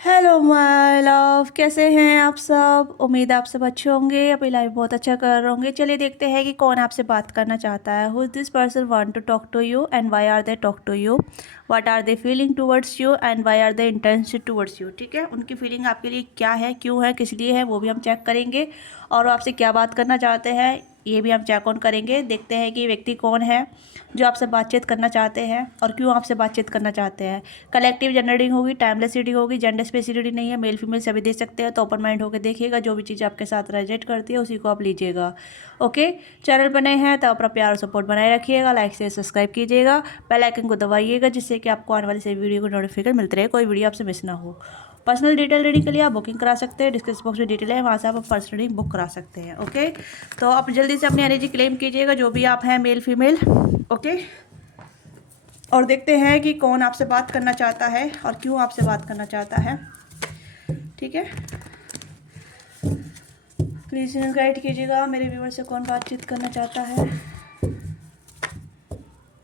Hello my love, कैसे हैं आप सब। उम्मीद है आप सब अच्छे होंगे, अपनी लाइफ बहुत अच्छा कर रहे होंगे। चलिए देखते हैं कि कौन आपसे बात करना चाहता है। Who this person want to talk to you and why are they talk to you, what are they feeling towards you and why are they intensive towards you. ठीक है, उनकी फीलिंग आपके लिए क्या है, क्यों है, किस लिए है, वो भी हम चेक करेंगे। और वो आपसे क्या बात करना चाहते हैं ये भी हम चेक ऑन करेंगे। देखते हैं कि व्यक्ति कौन है जो आपसे बातचीत करना चाहते हैं और क्यों आपसे बातचीत करना चाहते हैं। कलेक्टिव जेंडर रीडिंग होगी, टाइमलेस रीडिंग होगी, जेंडर स्पेसिफिक रीडिंग नहीं है, मेल फीमेल सभी दे सकते हैं। तो ओपन माइंड होकर देखिएगा, जो भी चीज़ आपके साथ रेजेट करती है उसी को आप लीजिएगा। ओके, चैनल पर नए हैं तो अपना प्यार और सपोर्ट बनाए रखिएगा, लाइक से सब्सक्राइब कीजिएगा, बेल आइकन को दबाइएगा जिससे कि आपको आने वाली सभी वीडियो को नोटिफिकेशन मिलते रहे, कोई वीडियो आपसे मिस ना हो। पर्सनल डिटेल रीडिंग के लिए आप बुकिंग करा सकते हैं, डिस्क्रिप्शन बॉक्स में डिटेल है, वहाँ से आप पर्सनल रीडिंग बुक करा सकते हैं। ओके, तो आप जल्दी से अपनी एनर्जी क्लेम कीजिएगा, जो भी आप हैं मेल फीमेल। ओके, और देखते हैं कि कौन आपसे बात करना चाहता है और क्यों आपसे बात करना चाहता है। ठीक है, प्लीज़ गाइड कीजिएगा मेरे व्यूवर से कौन बातचीत करना चाहता है,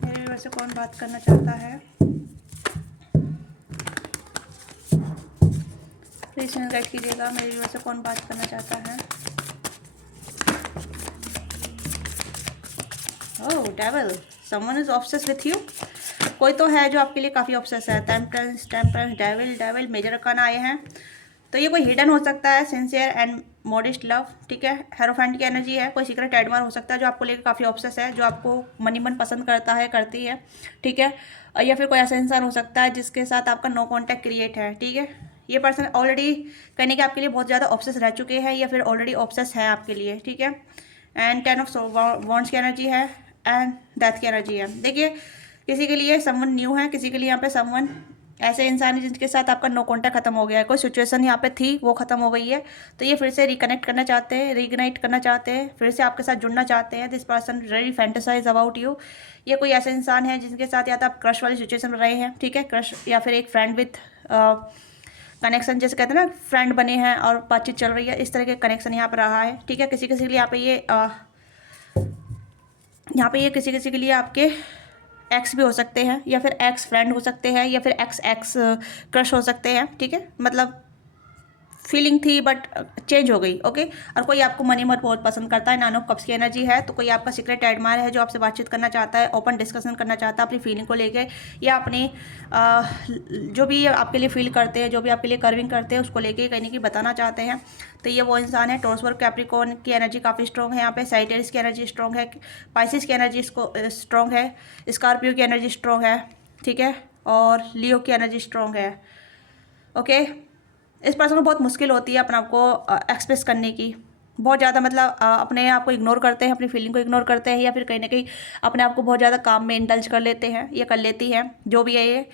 मेरे व्यूवर से कौन बात करना चाहता है। प्लीज़ गाइड कीजिएगा मेरे व्यूवर से कौन बात करना चाहता है। Oh devil, someone is obsess with you. कोई तो है जो आपके लिए काफ़ी ऑब्सेस है। Temperance, temperance, devil, devil, major arcana आए हैं। तो ये कोई हिडन हो सकता है, सिंसियर एंड मॉडेस्ट लव। ठीक है, हेरोफेंट की एनर्जी है, कोई सीक्रेट एडमायर हो सकता है जो आपको लेकर काफ़ी ऑब्सेस है, जो आपको मनी मन पसंद करता है, करती है। ठीक है, या फिर कोई ऐसा इंसान हो सकता है जिसके साथ आपका नो कॉन्टैक्ट क्रिएट है। ठीक है, ये पर्सन ऑलरेडी कहने के आपके लिए बहुत ज़्यादा ऑब्सेस रह चुके हैं या फिर ऑलरेडी ऑब्सेस है आपके लिए। ठीक है, एंड 10 ऑफ वॉन्ड्स की एनर्जी है एंड डेथ की एनर्जी है। देखिए, किसी के लिए समवन न्यू है, किसी के लिए यहाँ पे समवन ऐसे इंसान है जिनके साथ आपका नो कॉन्टैक्ट खत्म हो गया है, कोई सिचुएशन यहाँ पे थी वो खत्म हो गई है। तो ये फिर से रिकनेक्ट करना चाहते हैं, रीगनाइट करना चाहते हैं, फिर से आपके साथ जुड़ना चाहते हैं। This person really fantasise about you. ये कोई ऐसा इंसान है जिनके साथ या तो आप क्रश वाली सिचुएशन में रहे हैं। ठीक है, क्रश या फिर एक फ्रेंड विथ कनेक्शन, जैसे कहते हैं ना फ्रेंड बने हैं और बातचीत चल रही है, इस तरह के कनेक्शन यहाँ पर रहा है। ठीक है, किसी किसी के लिए यहाँ पे ये किसी किसी के लिए आपके एक्स भी हो सकते हैं या फिर एक्स फ्रेंड हो सकते हैं या फिर एक्स एक्स क्रश हो सकते हैं। ठीक है, मतलब फीलिंग थी बट चेंज हो गई। ओके, और कोई आपको मनी मत बहुत पसंद करता है, नानो कप्स की एनर्जी है। तो कोई आपका सीक्रेट एडमायर है जो आपसे बातचीत करना चाहता है, ओपन डिस्कशन करना चाहता है अपनी फीलिंग को लेके, या अपनी जो भी आपके लिए फील करते हैं, जो भी आपके लिए कर्विंग करते हैं उसको लेके कहीं ना कहीं बताना चाहते हैं। तो ये वो इंसान है। टॉरस वर्क कैप्रिकॉर्न की एनर्जी काफ़ी स्ट्रॉग है यहाँ पे, साइटेरिस की एनर्जी स्ट्रॉग है, पाइसिस की एनर्जी स्ट्रॉग है, स्कॉर्पियो की एनर्जी स्ट्रॉग है। ठीक है, और लियो की एनर्जी स्ट्रॉग है। ओके, इस पर्सन को बहुत मुश्किल होती है अपने आप को एक्सप्रेस करने की, बहुत ज़्यादा, मतलब अपने आप को इग्नोर करते हैं, अपनी फीलिंग को इग्नोर करते हैं, या फिर कहीं ना कहीं अपने आप को बहुत ज़्यादा काम में इंडल्ज कर लेते हैं या कर लेती हैं, जो भी है ये।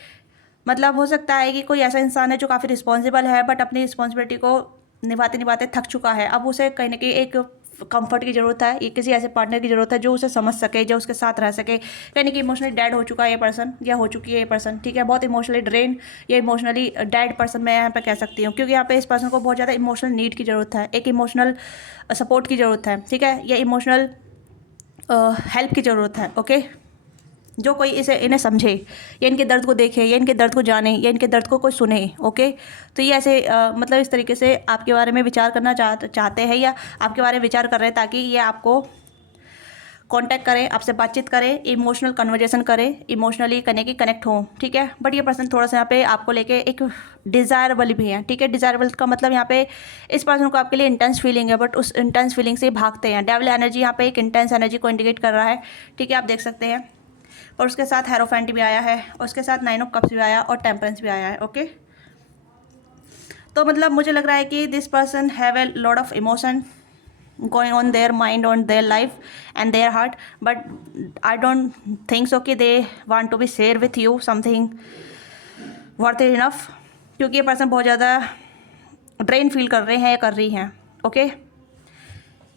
मतलब हो सकता है कि कोई ऐसा इंसान है जो काफ़ी रिस्पॉन्सिबल है बट अपनी रिस्पॉन्सिबिलिटी को निभाते निभाते थक चुका है। अब उसे कहीं ना कहीं एक कंफर्ट की ज़रूरत है, ये किसी ऐसे पार्टनर की ज़रूरत है जो उसे समझ सके, जो उसके साथ रह सके। कहीं ना कहीं इमोशनली डेड हो चुका है ये पर्सन या हो चुकी है ये पर्सन। ठीक है, बहुत इमोशनली ड्रेन या इमोशनली डेड पर्सन मैं यहाँ पे कह सकती हूँ, क्योंकि यहाँ पे इस पर्सन को बहुत ज़्यादा इमोशनल नीड की ज़रूरत है, एक इमोशनल सपोर्ट की ज़रूरत है। ठीक है, या इमोशनल हेल्प की ज़रूरत है। ओके, जो कोई इन्हें समझे या इनके दर्द को देखे या इनके दर्द को जाने या इनके दर्द को कोई सुने। ओके, तो ये ऐसे मतलब इस तरीके से आपके बारे में विचार करना चाहते हैं या आपके बारे में विचार कर रहे हैं, ताकि ये आपको कांटेक्ट करें, आपसे बातचीत करें, इमोशनल कन्वर्जेशन करें, इमोशनली कनेक्ट हों। ठीक है, बट ये पर्सन थोड़ा सा यहाँ पे आपको लेके एक डिज़ायरेबल भी है। ठीक है, डिज़ायरेबल का मतलब यहाँ पे इस पर्सन को आपके लिए इंटेंस फीलिंग है बट उस इंटेंस फीलिंग से भागते हैं। डेविल एनर्जी यहाँ पे एक इंटेंस एनर्जी को इंडिकेट कर रहा है। ठीक है, आप देख सकते हैं, और उसके साथ हेरोफेंट भी आया है, और उसके साथ 9 ऑफ कप्स भी आया और टेम्परेंस भी आया है। ओके, तो मतलब मुझे लग रहा है कि this person have a lot of emotion going on their mind, on their life and their heart, but I don't think so कि they want to be share with you something worth it enough, क्योंकि ये person बहुत ज़्यादा drain feel कर रहे हैं या कर रही हैं। ओके,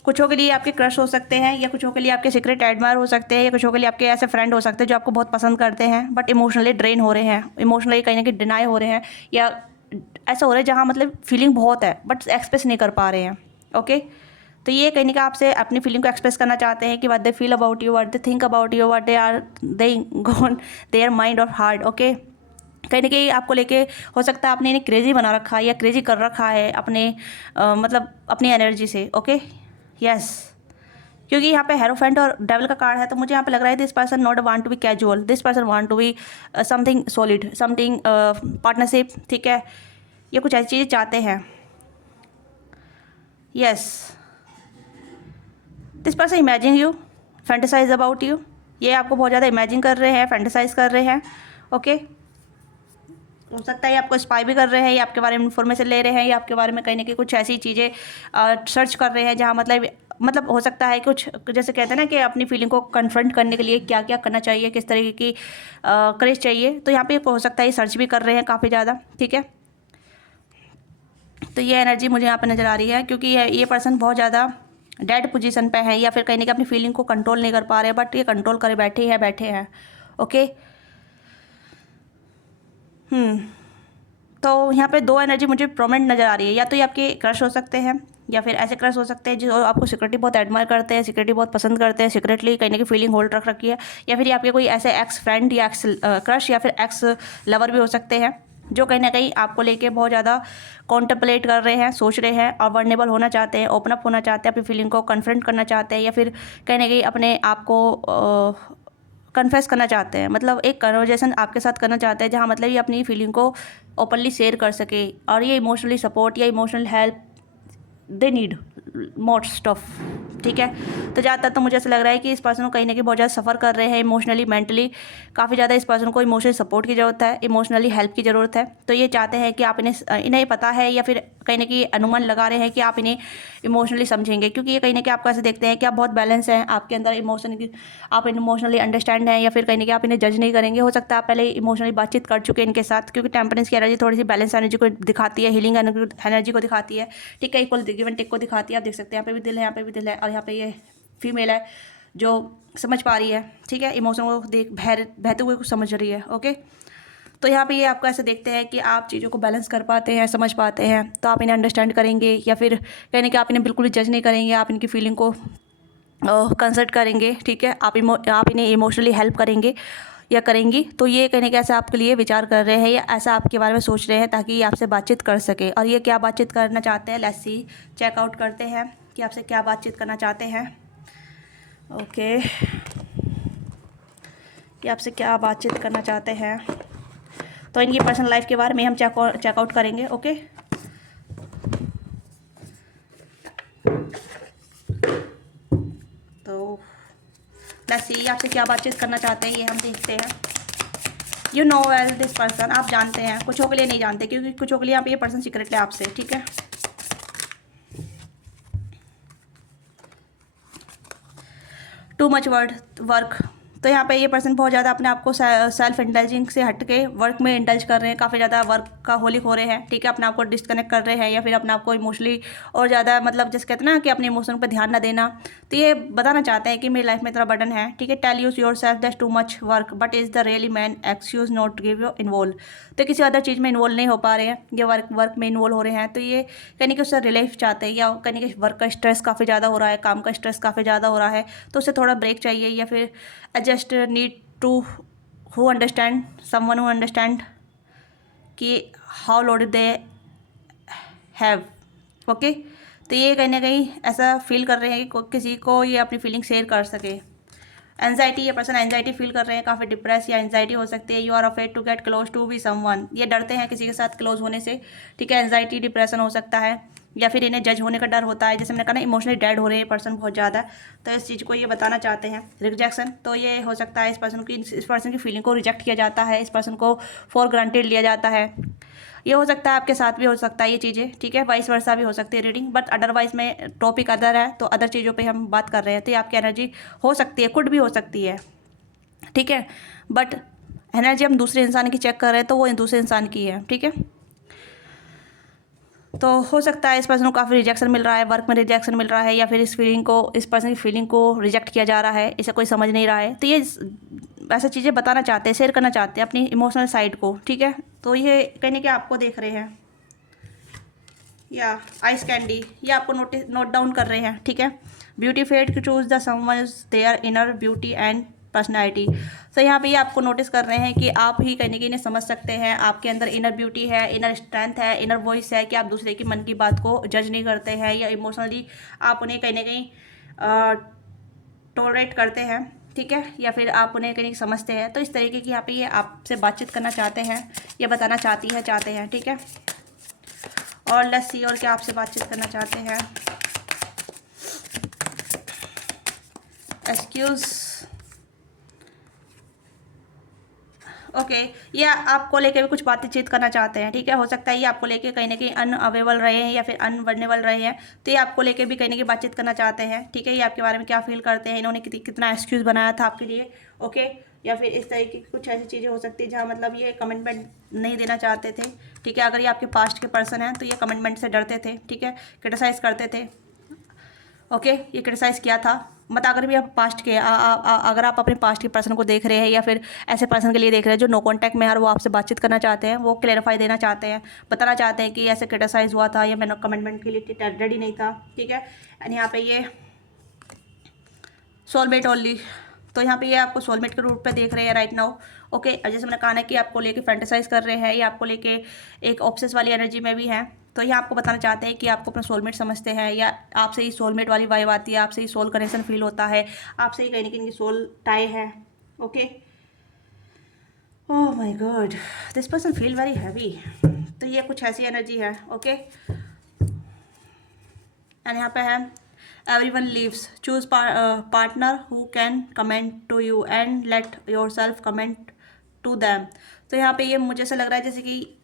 कुछों के लिए आपके क्रश हो सकते हैं, या कुछों के लिए आपके सीक्रेट एडमायर हो सकते हैं, या कुछों के लिए आपके ऐसे फ्रेंड हो सकते हैं जो आपको बहुत पसंद करते हैं बट इमोशनली ड्रेन हो रहे हैं, इमोशनली कहीं ना कहीं डिनाई हो रहे हैं, या ऐसा हो रहा है जहाँ मतलब फीलिंग बहुत है बट एक्सप्रेस नहीं कर पा रहे हैं। ओके, तो ये कहीं ना कहीं आपसे अपनी फीलिंग को एक्सप्रेस करना चाहते हैं कि what they feel about you, what they think about you, what they are they gone their mind और हार्ट। ओके, कहीं ना कहीं आपको लेके हो सकता है आपने इन्हें क्रेजी बना रखा है या क्रेजी कर रखा है अपने मतलब अपनी एनर्जी से। ओके, यस, क्योंकि यहाँ पे हेरोफेंट और डेविल का कार्ड है, तो मुझे यहाँ पे लग रहा है this person not want to be casual, this person want to be something solid, something partnership, ठीक है, ये कुछ ऐसी चीज़ें चाहते हैं। Yes, this person imagine you, fantasize about you, ये आपको बहुत ज़्यादा इमेजिन कर रहे हैं, फैंटेसाइज कर रहे हैं। ओके, हो सकता है आपको स्पाई भी कर रहे हैं या आपके बारे में इन्फॉर्मेशन ले रहे हैं या आपके बारे में कहीं ना कहीं कुछ ऐसी चीज़ें सर्च कर रहे हैं जहाँ मतलब हो सकता है कुछ, जैसे कहते हैं ना कि अपनी फीलिंग को कन्फ्रंट करने के लिए क्या क्या करना चाहिए, किस तरीके की करेज चाहिए, तो यहाँ पे हो सकता है सर्च भी कर रहे हैं काफ़ी ज़्यादा। ठीक है, तो ये एनर्जी मुझे यहाँ पे नज़र आ रही है, क्योंकि ये पर्सन बहुत ज़्यादा डेड पोजीशन पे है या फिर कहीं ना कहीं अपनी फीलिंग को कंट्रोल नहीं कर पा रहे, बट ये कंट्रोल करे बैठे हैं। ओके, तो यहाँ पे दो एनर्जी मुझे प्रोमिनेंट नज़र आ रही है, या तो ये आपके क्रश हो सकते हैं या फिर ऐसे क्रश हो सकते हैं जो आपको सिक्रेटली बहुत एडमायर करते हैं, सिक्रेटली बहुत पसंद करते हैं, सिक्रेटली कहीं ना कहीं फीलिंग होल्ड रख रखी है, या फिर ये आपके कोई ऐसे एक्स फ्रेंड या एक्स क्रश या फिर एक्स लवर भी हो सकते हैं जो कहीं ना कहीं आपको लेके बहुत ज़्यादा कॉन्टेम्पलेट कर रहे हैं, सोच रहे हैं और वर्नेबल होना चाहते हैं, ओपन अप होना चाहते हैं, अपनी फीलिंग को कन्फ्रंट करना चाहते हैं, या फिर कहीं ना कहीं अपने आप को कन्फेस करना चाहते हैं, मतलब एक कन्वर्जेशन आपके साथ करना चाहते हैं जहाँ मतलब ये अपनी फीलिंग को ओपनली शेयर कर सके, और ये इमोशनली सपोर्ट या emotional help they need most of. ठीक है, तो ज़्यादातर तो मुझे ऐसा लग रहा है कि इस पर्सन को कहीं ना कहीं बहुत ज़्यादा सफ़र कर रहे हैं इमोशनली, मेंटली, काफ़ी ज़्यादा इस पर्सन को इमोशनली सपोर्ट की ज़रूरत है, इमोशनली हेल्प की ज़रूरत है। तो ये चाहते हैं कि आप इन्हें पता है या फिर कहीं ना कहीं अनुमान लगा रहे हैं कि आप इन्हें इमोशनली समझेंगे, क्योंकि ये कहीं ना कहीं आपको ऐसे देखते हैं कि आप बहुत बैलेंस हैं, आपके अंदर इमोशन की, आप इमोशनली अंडरस्टैंड हैं, या फिर कहीं ना कहीं आप इन्हें जज नहीं करेंगे। हो सकता है आप पहले इमोशनली बातचीत कर चुके हैं इनके साथ, क्योंकि टेम्परेंस की एनर्जी थोड़ी सी बैलेंस एनर्जी को दिखाती है, हीलिंग एनर्जी को दिखाती है। ठीक है, इक्वल गिव एंड टेक को दिखाती है। आप देख सकते हैं यहाँ पे भी दिल है, यहाँ पे भी दिल है, और यहाँ पे ये फीमेल है जो समझ पा रही है। ठीक है, इमोशन को बहते हुए कुछ समझ रही है। ओके, तो यहाँ पे ये आपको ऐसे देखते हैं कि आप चीज़ों को बैलेंस कर पाते हैं, समझ पाते हैं, तो आप इन्हें अंडरस्टैंड करेंगे, या फिर कहने कि आप इन्हें बिल्कुल भी जज नहीं करेंगे, आप इनकी फीलिंग को कंसल्ट करेंगे। ठीक है, आप इन्हें इमोशनली हेल्प करेंगे या करेंगी, तो ये कहने के ऐसा आपके लिए विचार कर रहे हैं या ऐसा आपके बारे में सोच रहे हैं ताकि ये आपसे बातचीत कर सके। और ये क्या बातचीत करना चाहते हैं, लेट्स सी, चेकआउट करते हैं कि आपसे क्या बातचीत करना चाहते हैं। ओके, कि आपसे क्या बातचीत करना चाहते हैं, तो इनकी पर्सनल लाइफ के बारे में हम चेकआउट करेंगे। ओके, तो लेट्स सी आपसे क्या बातचीत करना चाहते हैं, ये हम देखते हैं। You know well this person, आप जानते हैं, कुछों के लिए नहीं जानते, क्योंकि कुछों के लिए आप ये पर्सन सीक्रेट है आपसे। ठीक है, टू मच वर्क, तो यहाँ पे ये पर्सन बहुत ज़्यादा अपने आप को सेल्फ इंडल्जिंग से हट के वर्क में इंडल्ज कर रहे हैं, काफ़ी ज़्यादा वर्क का होलिक हो रहे हैं। ठीक है, अपने आप को डिस्कनेक्ट कर रहे हैं या फिर अपने आप को इमोशनली और ज़्यादा, मतलब जैसे कहते हैं ना कि अपने इमोशन पर ध्यान ना देना, तो ये बताना चाहते हैं कि मेरी लाइफ में इतना बर्डन है। ठीक है, tell use yourself that's too much work but is the really man excuse not give you involve, तो किसी अदर चीज़ में इन्वॉल्व नहीं हो पा रहे हैं, ये वर्क में इन्वॉल्व हो रहे हैं, तो ये कहने कि उससे रिलीफ चाहते हैं, या कहने कि वर्क का स्ट्रेस काफ़ी ज़्यादा हो रहा है, काम का स्ट्रेस काफ़ी ज़्यादा हो रहा है, तो उससे थोड़ा ब्रेक चाहिए, या फिर just need to who understand someone who understand कि how loaded they have. Okay, तो ये कहीं ना कहीं ऐसा फील कर रहे हैं कि किसी को ये अपनी फीलिंग शेयर कर सके। एंजाइटी, ये पर्सन एंजाइटी फील कर रहे हैं, काफ़ी डिप्रेस या एंजाइटी हो सकती है। You are afraid to get close to be someone, ये डरते हैं किसी के साथ क्लोज होने से। ठीक है, एंजाइटी डिप्रेशन हो सकता है, या फिर इन्हें जज होने का डर होता है, जैसे मैंने कहा ना इमोशनली डेड हो रहे हैं पर्सन बहुत ज़्यादा, तो इस चीज़ को ये बताना चाहते हैं। रिजेक्शन, तो ये हो सकता है इस पर्सन की फीलिंग को रिजेक्ट किया जाता है, इस पर्सन को फॉर ग्रांटेड लिया जाता है। ये हो सकता है आपके साथ भी हो सकता है ये चीज़ें। ठीक है, वाइस वर्सा भी हो सकती है रीडिंग, बट अदरवाइज में टॉपिक अदर है, तो अदर चीज़ों पे हम बात कर रहे हैं, तो ये आपकी एनर्जी हो सकती है, कुड भी हो सकती है। ठीक है, बट एनर्जी हम दूसरे इंसान की चेक कर रहे हैं, तो वो दूसरे इंसान की है। ठीक है, तो हो सकता है इस पर्सन को काफ़ी रिजेक्शन मिल रहा है, वर्क में रिजेक्शन मिल रहा है, या फिर इस पर्सन की फीलिंग को रिजेक्ट किया जा रहा है, इसे कोई समझ नहीं रहा है, तो ये ऐसा चीज़ें बताना चाहते हैं, शेयर करना चाहते हैं अपनी इमोशनल साइड को। ठीक है, तो ये कहने के आपको देख रहे हैं, या आइस कैंडी, ये आपको नोट डाउन कर रहे हैं। ठीक है, beauty fade to choose the someone their inner beauty and personality. तो यहाँ पे ये आपको नोटिस कर रहे हैं कि आप ही कहीं ना कहीं इन्हें समझ सकते हैं, आपके अंदर इनर ब्यूटी है, इनर स्ट्रेंथ है, इनर वॉइस है कि आप दूसरे की मन की बात को जज नहीं करते हैं या इमोशनली आप उन्हें कहीं ना कहीं टॉलरेट करते हैं, ठीक है, या फिर आप उन्हें कहीं समझते हैं। तो इस तरीके की यहाँ पे ये आपसे बातचीत करना चाहते हैं, ये बताना चाहते हैं, ठीक है। और लेट्स सी और क्या आपसे बातचीत करना चाहते हैं। एक्सक्यूज, ओके, ये आपको लेके भी कुछ बातचीत करना चाहते हैं, ठीक है। हो सकता है ये आपको लेके कहीं ना कहीं अनअवेलेबल रहे हैं या फिर अनवर्नेबल रहे हैं, तो ये आपको लेके भी कहीं ना कहीं बातचीत करना चाहते हैं, ठीक है। ये आपके बारे में क्या फील करते हैं, इन्होंने कितना एक्सक्यूज़ बनाया था आपके लिए, ओके। या फिर इस तरीके की कुछ ऐसी चीज़ें हो सकती है जहाँ मतलब ये कमिटमेंट नहीं देना चाहते थे, ठीक है। अगर ये आपके पास्ट के पर्सन हैं तो ये कमिटमेंट से डरते थे, ठीक है, क्रिटिसाइज़ करते थे, ओके। ये क्रिटिसाइज़ किया था, मतलब अगर भी आप पास्ट के अगर आप अपने पास्ट के पर्सन को देख रहे हैं या फिर ऐसे पर्सन के लिए देख रहे हैं जो नो कांटेक्ट में है और वो आपसे बातचीत करना चाहते हैं, वो क्लेरिफाई देना चाहते हैं, बताना चाहते हैं कि ऐसे क्रिटिसाइज़ हुआ था या मैं कमिटमेंट के लिए रेडी नहीं था, ठीक है। एंड यहाँ पे ये सोलमेट ओनली, तो यहाँ पे ये आपको सोलमेट के रूप पे देख रहे हैं राइट नाउ, ओके। जैसे मैंने कहा ना कि आपको लेके फैंटेसाइज कर रहे हैं या आपको लेके एक ऑब्सेस वाली एनर्जी में भी हैं, तो ये आपको बताना चाहते हैं कि आपको अपना सोलमेट समझते हैं या आपसे ही सोलमेट वाली वाइब आती है, आपसे ही सोल कनेक्शन फील होता है, आपसे ही कहीं ना कहीं सोल टाई है, okay. Oh my God, this person feel very heavy, तो ये कुछ ऐसी एनर्जी है, ओके। एंड यहाँ पे है everyone leaves, choose partner who can comment to you and let yourself comment to them। तो यहाँ पे ये मुझे ऐसा लग रहा है जैसे कि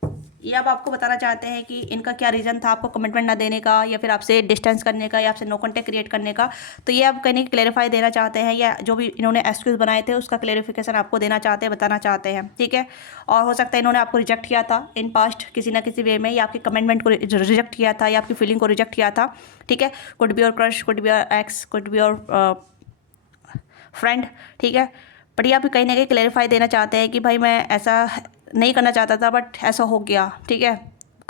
ये अब आपको बताना चाहते हैं कि इनका क्या रीज़न था आपको कमिटमेंट ना देने का या फिर आपसे डिस्टेंस करने का या आपसे नो कॉन्टेक्ट क्रिएट करने का। तो ये आप कहीं क्लेरिफाई देना चाहते हैं या जो भी इन्होंने एक्सक्यूज़ बनाए थे उसका क्लेरिफिकेशन आपको देना चाहते हैं, बताना चाहते हैं, ठीक है। और हो सकता है इन्होंने आपको रिजेक्ट किया था इन पास्ट किसी ना किसी वे में, या आपके कमिटमेंट को रिजेक्ट किया था या आपकी फीलिंग को रिजेक्ट किया था, ठीक है। Could be your crush, could be your x, could be your friend, ठीक है। बट ये आप कहीं ना कहीं क्लेरिफाई देना चाहते हैं कि भाई मैं ऐसा नहीं करना चाहता था बट ऐसा हो गया, ठीक है।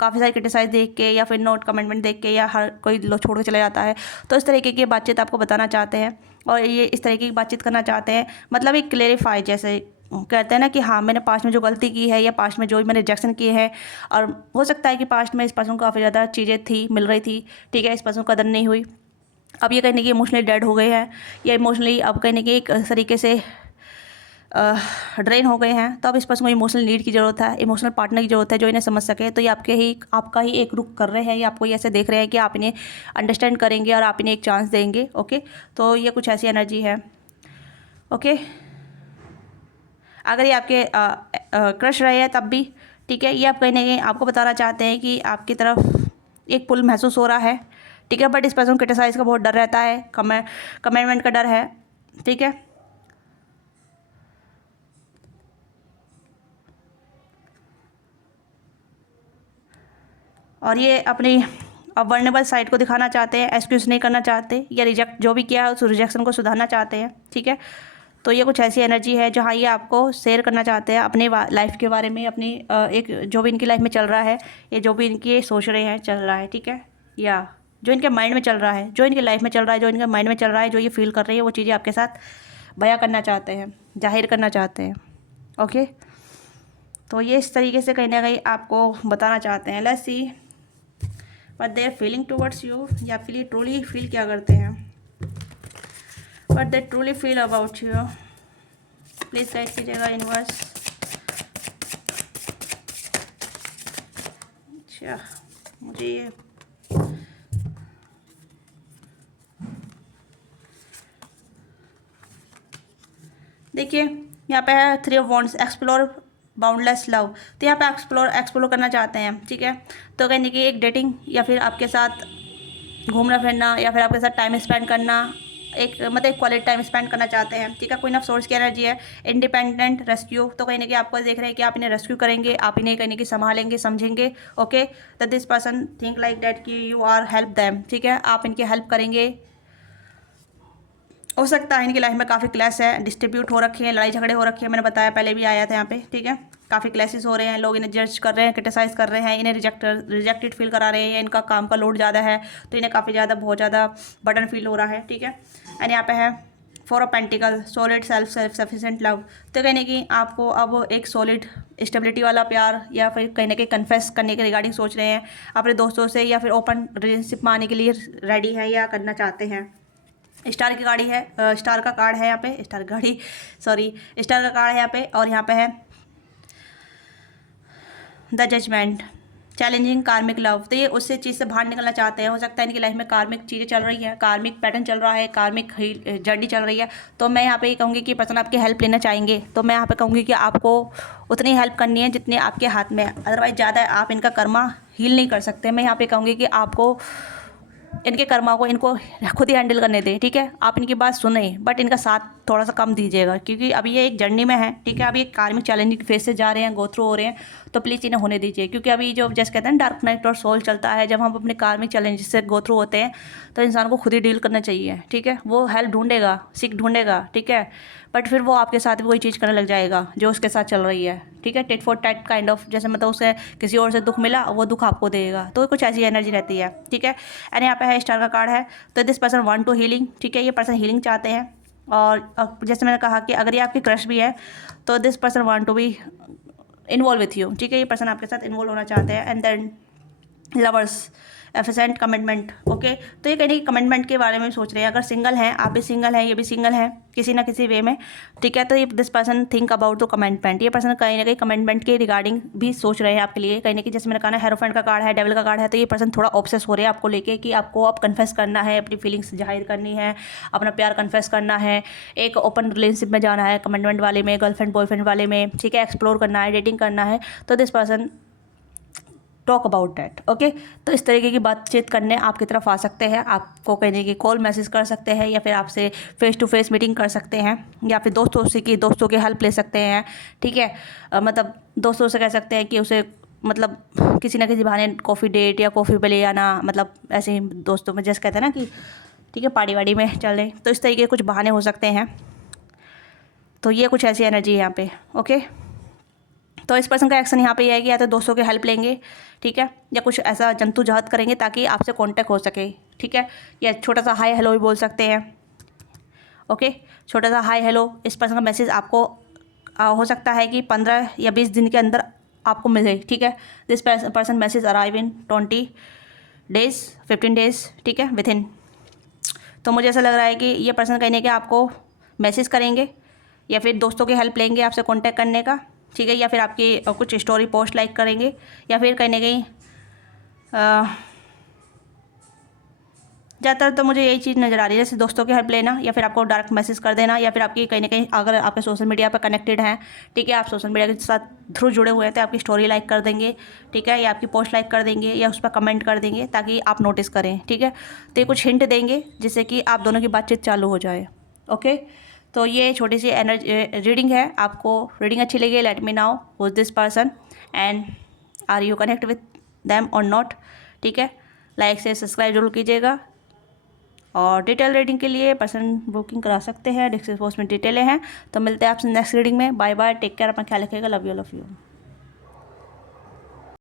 काफ़ी सारी क्रिटिसाइज देख के या फिर नोट कमेंटमेंट देख के या हर कोई लोग छोड़ के चला जाता है, तो इस तरीके की बातचीत आपको बताना चाहते हैं और ये इस तरीके की बातचीत करना चाहते हैं, मतलब एक क्लेरिफाई, जैसे कहते हैं ना कि हाँ मैंने पास्ट में जो गलती की है या पास्ट में जो भी मैंने रिजेक्शन किए हैं, और हो सकता है कि पास्ट में इस पर्सन को काफ़ी ज़्यादा चीज़ें थी मिल रही थी, ठीक है, इस पर्सन को कदर नहीं हुई, अब ये कहने की इमोशनली डेड हो गए हैं या इमोशनली अब कहने की एक तरीके से ड्रेन हो गए हैं, तो अब इस पर्सन को इमोशनल नीड की ज़रूरत है, इमोशनल पार्टनर की ज़रूरत है जो इन्हें समझ सके। तो ये आपका ही एक रुख कर रहे हैं, ये आपको ये ऐसे देख रहे हैं कि आप इन्हें अंडरस्टैंड करेंगे और आप इन्हें एक चांस देंगे, ओके। तो ये कुछ ऐसी एनर्जी है, ओके। अगर ये आपके क्रश रहे हैं तब भी, ठीक है, ये आप कहीं ना कहीं आपको बताना चाहते हैं कि आपकी तरफ एक पुल महसूस हो रहा है, ठीक है। बट इस पर्सन को क्रिटिसाइज का बहुत डर रहता है, कमेंटमेंट का डर है, ठीक है। और ये अपनी वर्नेबल साइड को दिखाना चाहते हैं, एक्सक्यूज़ नहीं करना चाहते या रिजेक्ट जो भी किया है उस रिजेक्शन को सुधारना चाहते हैं, ठीक है। तो ये कुछ ऐसी एनर्जी है जहाँ ये आपको शेयर करना चाहते हैं अपनी लाइफ के बारे में, अपनी एक जो भी इनकी लाइफ में चल रहा है, ये जो भी इनकी सोच रहे हैं चल रहा है, ठीक है, या जो इनके माइंड में चल रहा है, जो इनकी लाइफ में चल रहा है, जो इनके माइंड में चल रहा है, जो ये फील कर रही है वो चीज़ें आपके साथ बयां करना चाहते हैं, जाहिर करना चाहते हैं, ओके। तो ये इस तरीके से कहीं ना कहीं आपको बताना चाहते हैं। Let's see but they are feeling towards you, या आपके लिए ट्रूली फील क्या करते हैं, but they truly feel about you. Please guide कीजिएगा यूनिवर्स। अच्छा, मुझे ये देखिए यहाँ पे है 3 of wands, explore boundless love. तो यहाँ पे एक्सप्लोर करना चाहते हैं, ठीक है। तो कहने की एक डेटिंग या फिर आपके साथ घूमना फिरना या फिर आपके साथ टाइम स्पेंड करना, एक मतलब एक क्वालिटी टाइम स्पेंड करना चाहते हैं, ठीक है। क्वीन ऑफ सोर्स की एनर्जी है, इंडिपेंडेंट रेस्क्यू। तो कहीं ना कहीं आपको देख रहे हैं कि आप इन्हें रेस्क्यू करेंगे, आप इन्हें कहीं ना कहीं संभालेंगे, समझेंगे, okay. That this person think like that कि यू आर हेल्प दैम, ठीक है, आप इनकी हेल्प करेंगे। हो सकता है इनकी लाइफ में काफ़ी क्लैश है, डिस्ट्रीब्यूट हो रखे हैं, लड़ाई झगड़े हो रखे हैं, मैंने बताया पहले भी आया था यहाँ पे, ठीक है। काफ़ी क्लैशेस हो रहे हैं, लोग इन्हें जज कर रहे हैं, क्रिटिसाइज़ कर रहे हैं, इन्हें रिजेक्टेड फील करा रहे हैं, इनका काम का लोड ज़्यादा है तो इन्हें काफ़ी ज़्यादा बहुत ज़्यादा बर्डन फील हो रहा है, ठीक है। एंड यहाँ पे है 4 of pentacle, solid self sufficient love. तो कहने की आपको अब एक सॉलिड स्टेबिलिटी वाला प्यार या फिर कहीं ना कहीं कन्फेस करने के रिगार्डिंग सोच रहे हैं अपने दोस्तों से, या फिर ओपन रिलेशनशिप में आने के लिए रेडी हैं या करना चाहते हैं। स्टार की गाड़ी है, स्टार का कार्ड है यहाँ पे, स्टार गाड़ी सॉरी स्टार का कार्ड है यहाँ पे, और यहाँ पे है द जजमेंट, चैलेंजिंग कार्मिक लव। तो ये उससे चीज़ से बाहर निकलना चाहते हैं। हो सकता है इनकी लाइफ में कार्मिक चीज़ें चल रही हैं, कार्मिक पैटर्न चल रहा है, कार्मिक जर्नी चल रही है। तो मैं यहाँ पे ये कहूँगी कि पर्सन आपकी हेल्प लेना चाहेंगे, तो मैं यहाँ पे कहूँगी कि आपको उतनी हेल्प करनी है जितनी आपके हाथ में है, अदरवाइज ज़्यादा आप इनका कर्मा हील नहीं कर सकते। मैं यहाँ पे कहूँगी कि आपको इनके कर्मा को इनको खुद ही हैंडल करने दें, ठीक है। आप इनकी बात सुने बट इनका साथ थोड़ा सा कम दीजिएगा, क्योंकि अभी ये एक जर्नी में है, ठीक है। अभी एक कार्मिक चैलेंजिंग फेज से जा रहे हैं, गो थ्रू हो रहे हैं, तो प्लीज़ इन्हें होने दीजिए। क्योंकि अभी जो जैसे कहते हैं डार्क नाइट और सोल चलता है, जब हम अपने कार्मिक चैलेंज से गो थ्रू होते हैं तो इंसान को खुद ही डील करना चाहिए, ठीक है। वो हेल्प ढूंढेगा, सीख ढूंढेगा, ठीक है, बट फिर वो आपके साथ भी वही चीज़ करने लग जाएगा जो उसके साथ चल रही है, ठीक है। Tit for tat kind of, जैसे मतलब उसे किसी और से दुख मिला वो दुख आपको देगा, तो कुछ ऐसी एनर्जी रहती है, ठीक है। एंड यहाँ पे है स्टार का कार्ड है, तो this person want to healing, ठीक है। ये पर्सन हीलिंग चाहते हैं, और जैसे मैंने कहा कि अगर ये आपकी क्रश भी है तो this person want to be involve with you, ठीक है। ये पर्सन आपके साथ इन्वॉल्व होना चाहते हैं। And then lovers, efficient commitment, okay. तो ये कहीं कमिटमेंट के बारे में सोच रहे हैं। अगर सिंगल हैं, आप भी सिंगल हैं, ये भी सिंगल है किसी ना किसी वे में, ठीक है। तो ये this person think about the commitment, ये पर्सन कहीं ना कहीं कमिटमेंट के रिगार्डिंग भी सोच रहे हैं आपके लिए, कहीं ना कहीं। जैसे मैंने कहा ना, हेरोफेंट का कार्ड है, डेविल का कार्ड है, तो ये पर्सन थोड़ा ऑब्सेस हो रहे हैं आपको लेके कि आपको अब कन्फेस करना है, अपनी फीलिंग्स जाहिर करनी है, अपना प्यार कन्फेस करना है, एक ओपन रिलेशनशिप में जाना है, कमिटमेंट वाले में, गर्लफ्रेंड बॉयफ्रेंड वाले में, ठीक है। एक्सप्लोर करना है, डेटिंग करना है, तो this person talk about that, okay. तो इस तरीके की बातचीत करने आपकी तरफ आ सकते हैं, आपको कहने की कॉल मैसेज कर सकते हैं, या फिर आपसे फेस टू फेस मीटिंग कर सकते हैं, या फिर दोस्तों की हेल्प ले सकते हैं, ठीक है। मतलब दोस्तों से कह सकते हैं कि उसे मतलब किसी ना किसी बहाने कॉफ़ी डेट या कॉफ़ी पे ले आना, मतलब ऐसे ही दोस्तों में जैसे कहते हैं ना कि ठीक है पार्टी वाड़ी में चल रहे, तो इस तरीके के कुछ बहाने हो सकते हैं। तो ये कुछ ऐसी एनर्जी है यहाँ पे, ओके। तो इस पर्सन का एक्शन यहाँ पे ये है कि या तो दोस्तों की हेल्प लेंगे, ठीक है, या कुछ ऐसा जंतुजात करेंगे ताकि आपसे कांटेक्ट हो सके, ठीक है। या छोटा सा हाय हेलो भी बोल सकते हैं, ओके। छोटा सा हाय हेलो, इस पर्सन का मैसेज आपको हो सकता है कि 15 या 20 दिन के अंदर आपको मिले, ठीक है। This person message arrive in 20 days 15 days, ठीक है, विद इन। तो मुझे ऐसा लग रहा है कि ये पर्सन कहीं ना कहीं आपको मैसेज करेंगे, या फिर दोस्तों की हेल्प लेंगे आपसे कांटेक्ट करने का, ठीक है, या फिर आपकी कुछ स्टोरी पोस्ट लाइक करेंगे, या फिर कहीं ना कहीं ज़्यादातर तो मुझे यही चीज़ नज़र आ रही है, जैसे दोस्तों की हेल्प लेना, या फिर आपको डायरेक्ट मैसेज कर देना, या फिर आपकी कहीं ना कहीं अगर आपके सोशल मीडिया पर कनेक्टेड हैं, ठीक है, आप सोशल मीडिया के साथ थ्रू जुड़े हुए हैं, तो आपकी स्टोरी लाइक कर देंगे, ठीक है, या आपकी पोस्ट लाइक कर देंगे, या उस पर कमेंट कर देंगे ताकि आप नोटिस करें, ठीक है। तो ये कुछ हिंट देंगे जिससे कि आप दोनों की बातचीत चालू हो जाए, ओके। तो ये छोटी सी एनर्जी रीडिंग है। आपको रीडिंग अच्छी लगी, let me now who is this person and are you connect with them और नॉट, ठीक है। लाइक से सब्सक्राइब जरूर कीजिएगा, और डिटेल रीडिंग के लिए पर्सन बुकिंग करा सकते हैं, डिस्क्रिप्शन बॉक्स में डिटेलें हैं। तो मिलते हैं आपसे नेक्स्ट रीडिंग में। बाय बाय, टेक केयर, अपना ख्याल रखिएगा, लव यू।